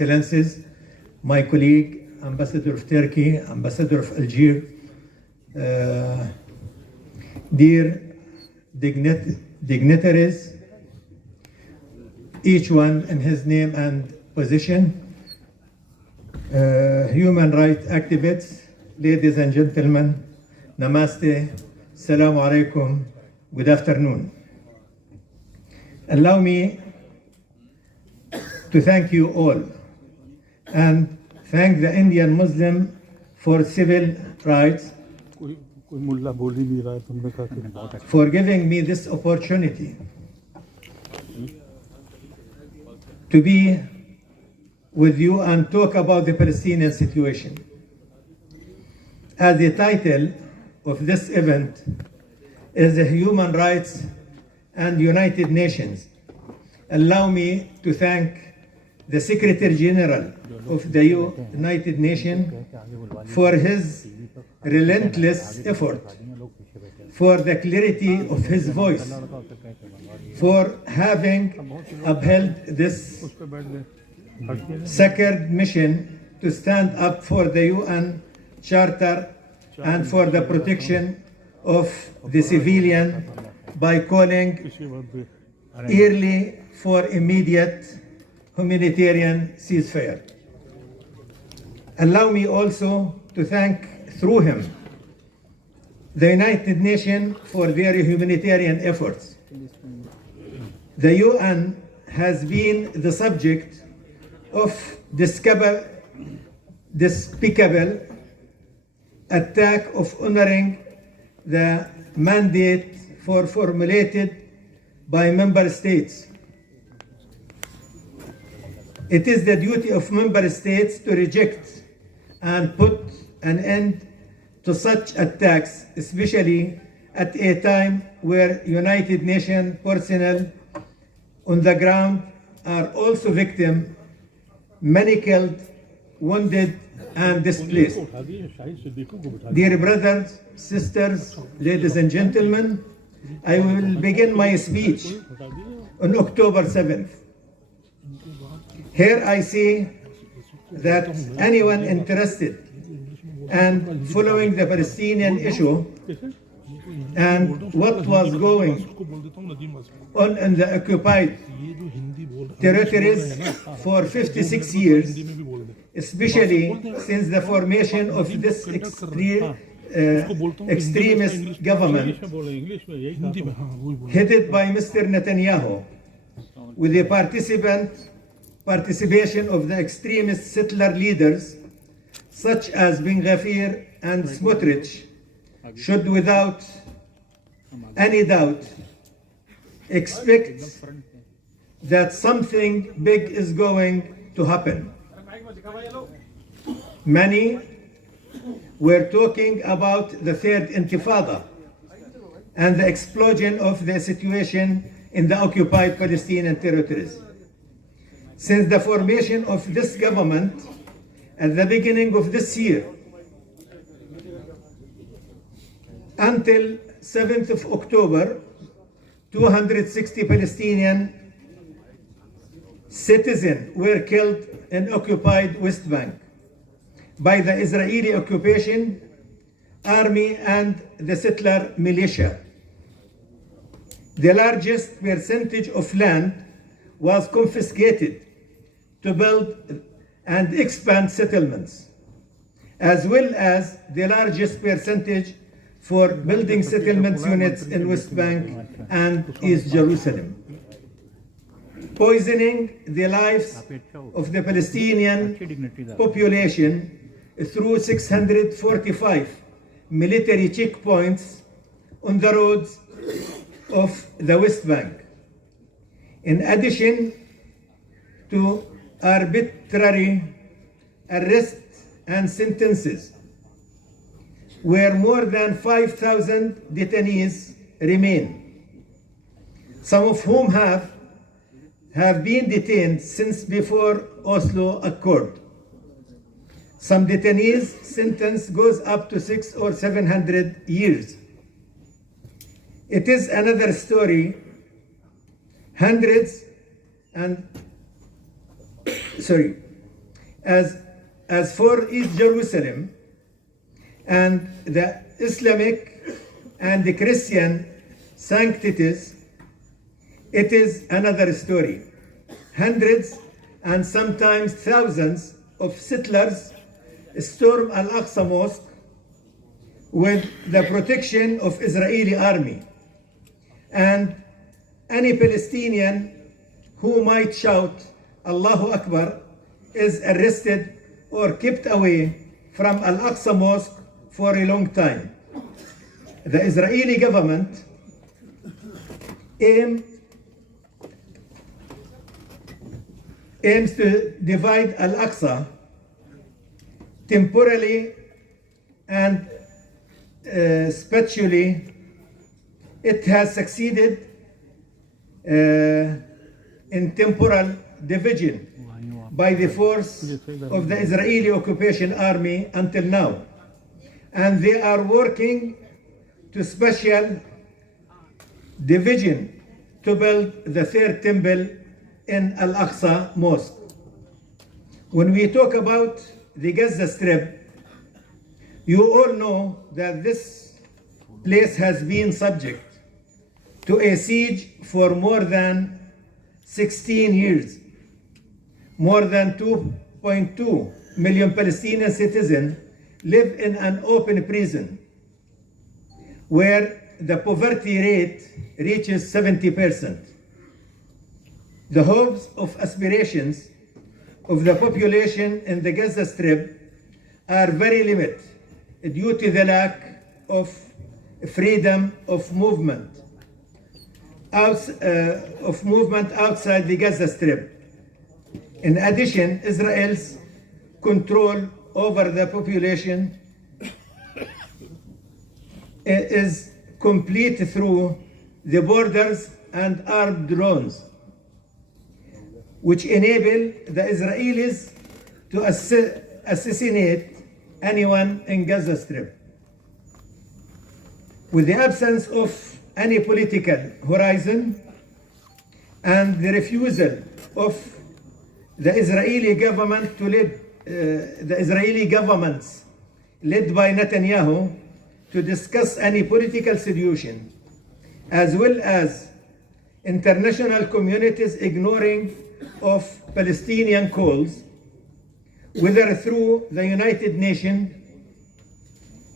Excellencies, my colleague, Ambassador of Turkey, Ambassador of Algeria, dear dignitaries, each one in his name and position, human rights activists, ladies and gentlemen, namaste, assalamu alaikum, good afternoon. Allow me to thank you all and thank the Indian Muslim for civil rights for giving me this opportunity to be with you and talk about the Palestinian situation. As the title of this event is the Human Rights and United Nations, allow me to thank the Secretary General of the United Nations for his relentless effort, for the clarity of his voice, for having upheld this sacred mission to stand up for the UN Charter and for the protection of the civilian by calling early for immediate humanitarian ceasefire. Allow me also to thank through him the United Nations for their humanitarian efforts. The UN has been the subject of despicable attack of honoring the mandate formulated by member states. It is the duty of member states to reject and put an end to such attacks, especially at a time where United Nations personnel on the ground are also victims, many killed, wounded, and displaced. Dear brothers, sisters, ladies and gentlemen, I will begin my speech on October 7th. Here I say that anyone interested and following the Palestinian issue and what was going on in the occupied territories for 56 years, especially since the formation of this extremist government headed by Mr. Netanyahu, with the participation of the extremist settler leaders such as Ben Gvir and Smotrich, should without any doubt expect that something big is going to happen. Many were talking about the third intifada and the explosion of the situation in the occupied Palestinian territories. Since the formation of this government at the beginning of this year, until 7th of October, 260 Palestinian citizens were killed in occupied West Bank by the Israeli occupation army and the settler militia. The largest percentage of land was confiscated to build and expand settlements, as well as the largest percentage for building settlement units in West Bank and East Jerusalem, poisoning the lives of the Palestinian population through 645 military checkpoints on the roads of the West Bank, in addition to arbitrary arrests and sentences, where more than 5,000 detainees remain, some of whom have been detained since before Oslo Accord. Some detainees' sentence goes up to 600 or 700 years. It is another story. As for East Jerusalem and the Islamic and the Christian sanctities, it is another story. Hundreds and sometimes thousands of settlers storm Al-Aqsa Mosque with the protection of Israeli army, and any Palestinian who might shout Allahu Akbar is arrested or kept away from Al-Aqsa Mosque for a long time. The Israeli government aims to divide Al-Aqsa temporarily and spatially. It has succeeded in temporal division by the force of the Israeli occupation army until now. And they are working to special division to build the third temple in Al-Aqsa Mosque. When we talk about the Gaza Strip, you all know that this place has been subject to a siege for more than 16 years. More than 2.2 million Palestinian citizens live in an open prison where the poverty rate reaches 70%. The hopes of aspirations of the population in the Gaza Strip are very limited due to the lack of freedom of movement outside the Gaza Strip. In addition, Israel's control over the population is complete through the borders and armed drones, which enable the Israelis to assassinate anyone in Gaza Strip. With the absence of any political horizon and the refusal of the Israeli government to lead the Israeli governments led by Netanyahu to discuss any political solution, as well as international communities ignoring of Palestinian calls, whether through the United Nations,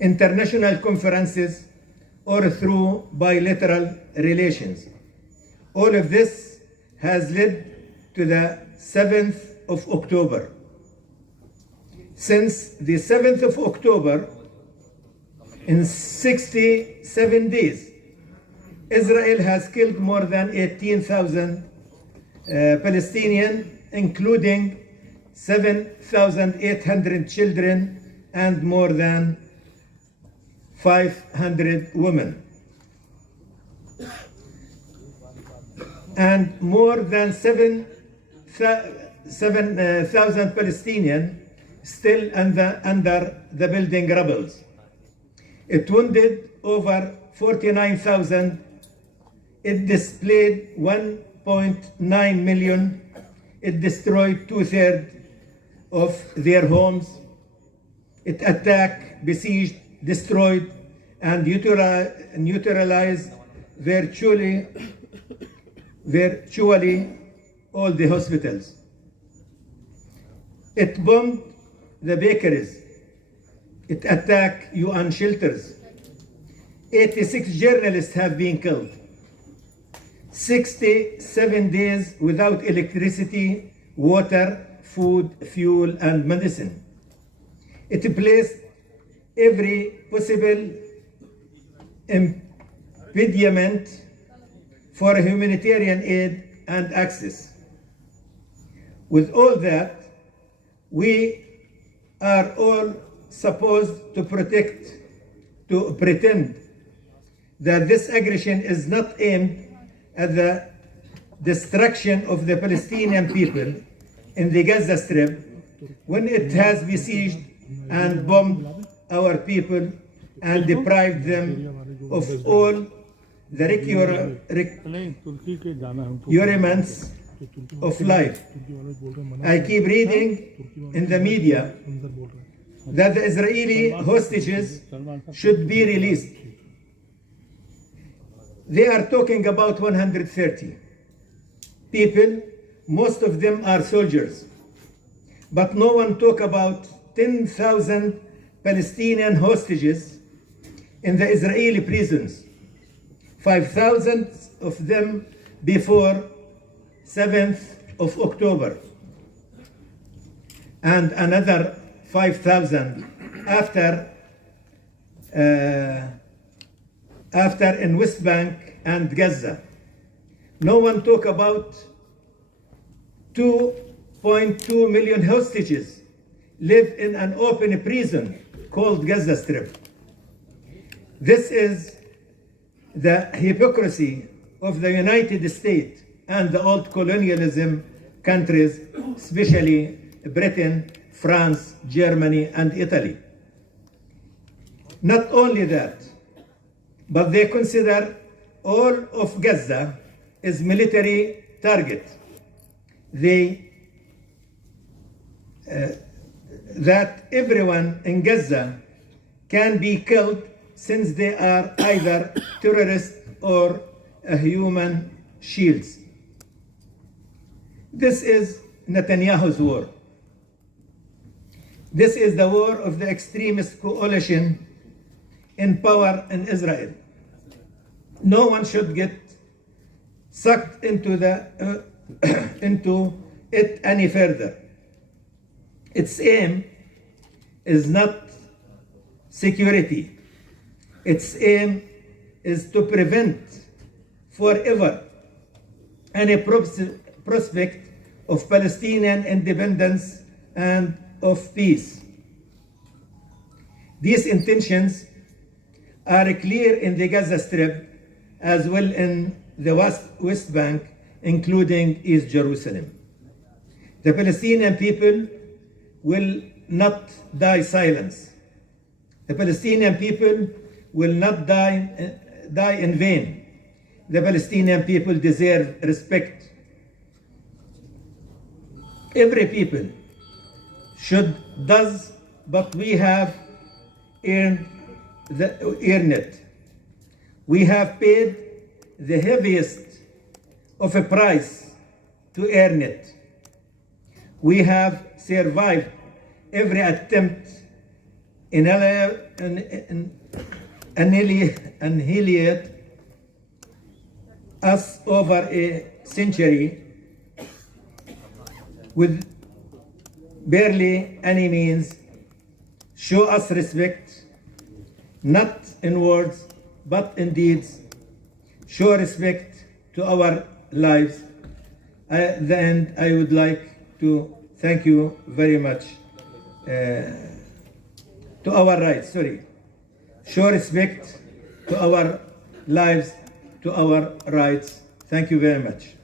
international conferences, or through bilateral relations. All of this has led to the 7th of October. Since the 7th of October, in 67 days, Israel has killed more than 18,000 Palestinians, including 7,800 children and more than 500 women. And more than 7,000 Palestinians still under the building rubbles. It wounded over 49,000. It displaced 1.9 million. It destroyed 2/3 of their homes. It attacked, besieged, destroyed, and neutralized virtually all the hospitals. It bombed the bakeries. It attacked UN shelters. 86 journalists have been killed. 67 days without electricity, water, food, fuel, and medicine. It placed every possible impediment for humanitarian aid and access. With all that, we are all supposed to pretend that this aggression is not aimed at the destruction of the Palestinian people in the Gaza Strip, when it has besieged and bombed our people and deprived them of all the requirements of life. I keep reading in the media that the Israeli hostages should be released. They are talking about 130 people, most of them are soldiers. But no one talk about 10,000 Palestinian hostages in the Israeli prisons. 5,000 of them before 7th of October. And another 5,000 after in West Bank and Gaza. No one talk about 2.2 million hostages live in an open prison called Gaza Strip. This is the hypocrisy of the United States and the old colonialism countries, especially Britain, France, Germany, and Italy. Not only that, but they consider all of Gaza as military target. That everyone in Gaza can be killed since they are either terrorists or human shields. This is Netanyahu's war. This is the war of the extremist coalition in power in Israel. No one should get sucked into it any further. Its aim is not security. Its aim is to prevent forever any prospect of Palestinian independence and of peace. These intentions are clear in the Gaza Strip as well in the West Bank, including East Jerusalem. The Palestinian people will not die silence. The Palestinian people will not die in vain. The Palestinian people deserve respect. Every people does, but we have earned it. We have paid the heaviest of a price to earn it. We have survived every attempt in annihilate us over a century with barely any means. Show us respect, not in words, but in deeds. Show respect to our lives. At the end, I would like to thank you very much. To our rights, Show respect to our lives, to our rights. Thank you very much.